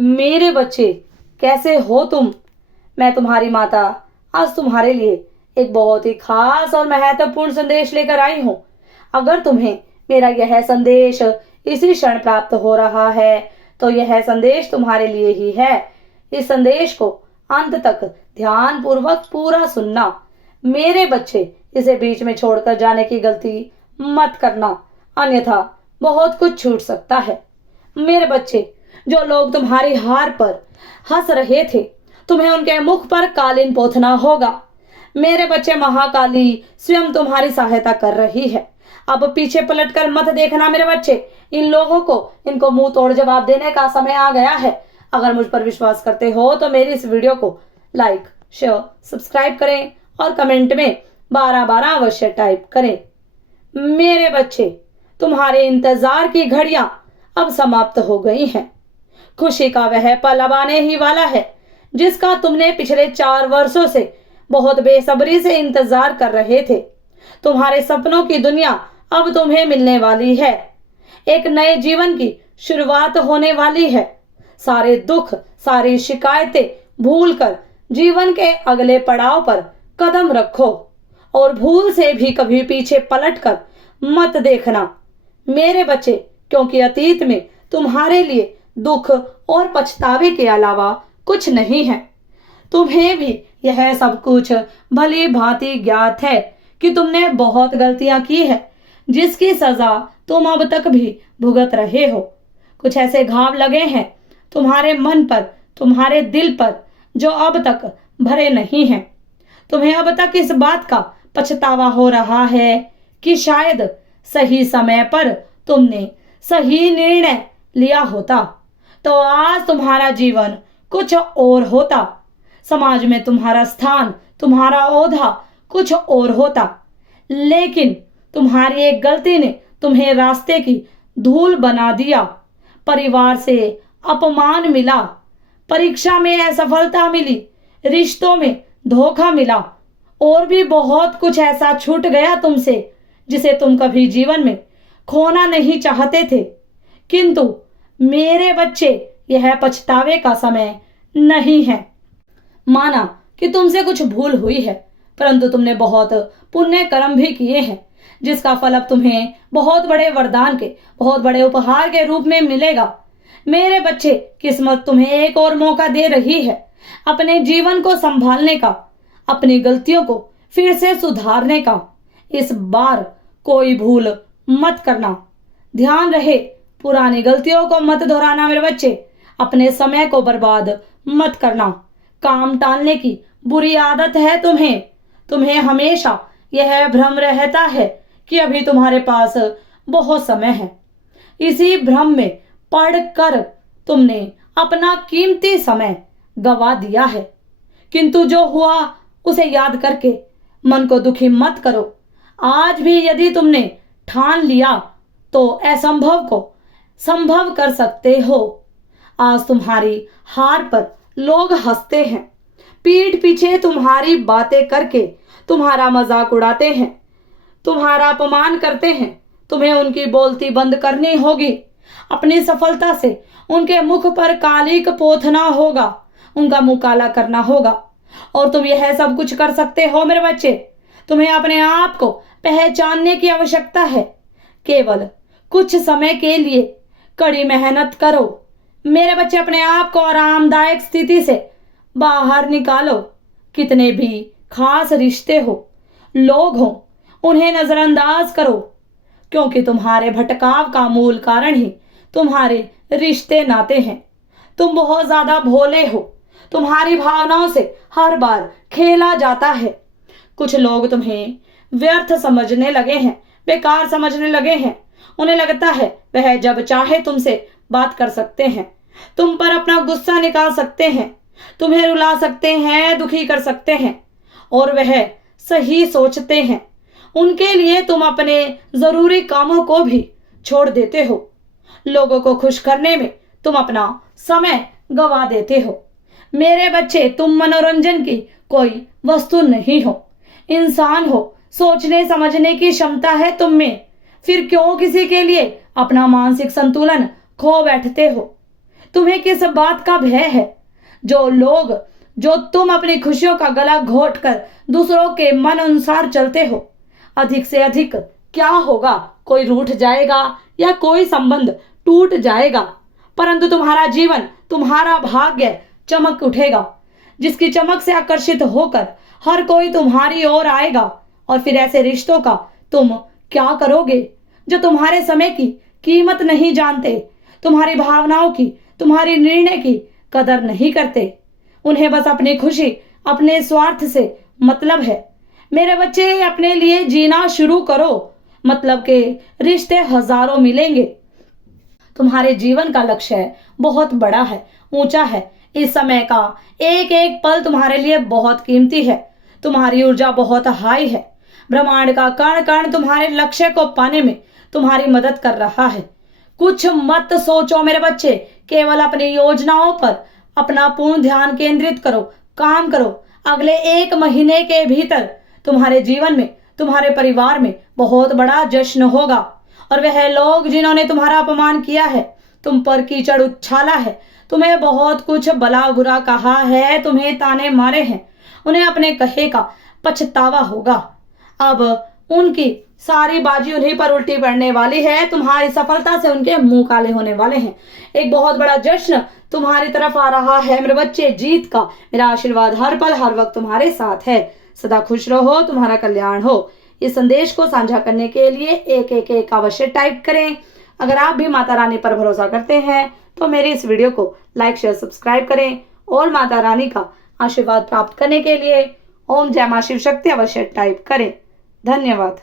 मेरे बच्चे, कैसे हो तुम? मैं तुम्हारी माता आज तुम्हारे लिए एक बहुत ही खास और महत्वपूर्ण संदेश लेकर आई हूँ। अगर तुम्हें मेरा यह संदेश इसी क्षण प्राप्त हो रहा है तो यह संदेश तुम्हारे लिए ही है। इस संदेश को अंत तक ध्यान पूर्वक पूरा सुनना। मेरे बच्चे, इसे बीच में छोड़कर जाने की गलती मत करना, अन्यथा बहुत कुछ छूट सकता है। मेरे बच्चे, जो लोग तुम्हारी हार पर हंस रहे थे, तुम्हें उनके मुख पर कालीन पोंछना होगा। मेरे बच्चे, महाकाली स्वयं तुम्हारी सहायता कर रही है। अब पीछे पलटकर मत देखना मेरे बच्चे। इन लोगों को इनको मुंह तोड़ जवाब देने का समय आ गया है। अगर मुझ पर विश्वास करते हो तो मेरी इस वीडियो को लाइक, शेयर, सब्सक्राइब करें और कमेंट में 12-12 अवश्य टाइप करें। मेरे बच्चे, तुम्हारे इंतजार की घड़ियां अब समाप्त हो गई हैं। खुशी का वह पल अब आने ही वाला है जिसका तुमने पिछले 4 वर्षों से बहुत बेसब्री से इंतजार कर रहे थे। तुम्हारे सपनों की दुनिया अब तुम्हें मिलने वाली है। एक नए जीवन की शुरुआत होने वाली है। सारे दुख, सारी शिकायतें भूलकर जीवन के अगले पड़ाव पर कदम रखो और भूल से भी कभी पीछे पलटकर मत देखना मेरे बच्चे, क्योंकि अतीत में तुम्हारे लिए दुख और पछतावे के अलावा कुछ नहीं है। तुम्हें भी यह सब कुछ भली भांति ज्ञात है कि तुमने बहुत गलतियां की है जिसकी सजा तुम अब तक भी भुगत रहे हो। कुछ ऐसे घाव लगे हैं तुम्हारे मन पर, तुम्हारे दिल पर, जो अब तक भरे नहीं हैं। तुम्हें अब तक इस बात का पछतावा हो रहा है कि शायद सही समय पर तुमने सही निर्णय लिया होता तो आज तुम्हारा जीवन कुछ और होता। समाज में तुम्हारा स्थान, तुम्हारा ओहदा कुछ और होता। लेकिन तुम्हारी एक गलती ने तुम्हें रास्ते की धूल बना दिया। परिवार से अपमान मिला, परीक्षा में असफलता मिली, रिश्तों में धोखा मिला और भी बहुत कुछ ऐसा छूट गया तुमसे जिसे तुम कभी जीवन में खोना नहीं चाहते थे। किंतु मेरे बच्चे, यह पछतावे का समय नहीं है। माना कि तुमसे कुछ भूल हुई है, परंतु तुमने बहुत पुण्य कर्म भी किए हैं जिसका फल अब तुम्हें बहुत बड़े वरदान के, बहुत बड़े उपहार के रूप में मिलेगा। मेरे बच्चे, किस्मत तुम्हें एक और मौका दे रही है अपने जीवन को संभालने का, अपनी गलतियों को फिर से सुधारने का। इस बार कोई भूल मत करना। ध्यान रहे, पुरानी गलतियों को मत दोहराना मेरे बच्चे। अपने समय को बर्बाद मत करना। काम टालने की बुरी आदत है तुम्हें हमेशा यह भ्रम रहता है कि अभी तुम्हारे पास बहुत समय है। इसी भ्रम में पड़कर तुमने अपना कीमती समय गवा दिया है। किंतु जो हुआ उसे याद करके मन को दुखी मत करो। आज भी यदि तुमने ठान लिया तो असंभव को संभव कर सकते हो। आज तुम्हारी हार पर लोग हंसते हैं, पीठ पीछे तुम्हारी बातें करके तुम्हारा मजाक उड़ाते हैं, तुम्हारा अपमान करते हैं। तुम्हें उनकी बोलती बंद करनी होगी। अपनी सफलता से उनके मुख पर कालिक पोंछना होगा, उनका मुंह काला करना होगा। और तुम यह सब कुछ कर सकते हो मेरे बच्चे। तुम्हें अपने आप को पहचानने की आवश्यकता है। केवल कुछ समय के लिए कड़ी मेहनत करो मेरे बच्चे। अपने आप को आरामदायक स्थिति से बाहर निकालो। कितने भी खास रिश्ते हो, लोग हो, उन्हें नजरअंदाज करो, क्योंकि तुम्हारे भटकाव का मूल कारण ही तुम्हारे रिश्ते नाते हैं। तुम बहुत ज्यादा भोले हो। तुम्हारी भावनाओं से हर बार खेला जाता है। कुछ लोग तुम्हें व्यर्थ समझने लगे हैं, बेकार समझने लगे हैं। उन्हें लगता है वह जब चाहे तुमसे बात कर सकते हैं, तुम पर अपना गुस्सा निकाल सकते हैं, तुम्हें रुला सकते हैं, दुखी कर सकते हैं, और वह सही सोचते हैं। उनके लिए तुम अपने जरूरी कामों को भी छोड़ देते हो। लोगों को खुश करने में तुम अपना समय गवा देते हो। मेरे बच्चे, तुम मनोरंजन की कोई वस्तु नहीं हो, इंसान हो। सोचने समझने की क्षमता है तुम में, फिर क्यों किसी के लिए अपना मानसिक संतुलन खो बैठते हो? तुम्हें किस बात का भय है? जो तुम अपनी खुशियों का गला घोट कर दूसरों के मन अनुसार चलते हो, अधिक से अधिक क्या होगा? कोई रूठ जाएगा या कोई संबंध टूट जाएगा, परंतु तुम्हारा जीवन, तुम्हारा भाग्य चमक उठेगा, जिसकी चमक से आकर्षित होकर हर कोई तुम्हारी ओर आएगा। और फिर ऐसे रिश्तों का तुम क्या करोगे जो तुम्हारे समय की कीमत नहीं जानते, तुम्हारी भावनाओं की, तुम्हारी निर्णय की कदर नहीं करते? उन्हें बस अपनी खुशी, अपने स्वार्थ से मतलब है। मेरे बच्चे, अपने लिए जीना शुरू करो। मतलब के रिश्ते हजारों मिलेंगे। तुम्हारे जीवन का लक्ष्य बहुत बड़ा है, ऊंचा है। इस समय का एक एक पल तुम्हारे लिए बहुत कीमती है। तुम्हारी ऊर्जा बहुत हाई है। ब्रह्मांड का कण कण तुम्हारे लक्ष्य को पाने में तुम्हारी मदद कर रहा है। कुछ मत सोचो मेरे बच्चे, केवल अपनी योजनाओं पर अपना पूर्ण ध्यान केंद्रित करो, काम करो। अगले 1 महीने के भीतर तुम्हारे जीवन में, तुम्हारे परिवार में बहुत बड़ा जश्न होगा। और वह लोग जिन्होंने तुम्हारा अपमान किया है, तुम पर कीचड़ उछाला है, तुम्हें बहुत कुछ भला बुरा कहा है, तुम्हें ताने मारे हैं, उन्हें अपने कहे का पछतावा होगा। अब उनकी सारी बाजी उन्हीं पर उल्टी पड़ने वाली है। तुम्हारी सफलता से उनके मुंह काले होने वाले हैं। एक बहुत बड़ा जश्न तुम्हारी तरफ आ रहा है मेरे बच्चे, जीत का। मेरा आशीर्वाद हर पल हर वक्त तुम्हारे साथ है। सदा खुश रहो, तुम्हारा कल्याण हो। इस संदेश को साझा करने के लिए 111 अवश्य टाइप करें। अगर आप भी माता रानी पर भरोसा करते हैं तो मेरी इस वीडियो को लाइक, शेयर, सब्सक्राइब करें। और माता रानी का आशीर्वाद प्राप्त करने के लिए ओम जय मां शिव शक्ति अवश्य टाइप करें। धन्यवाद।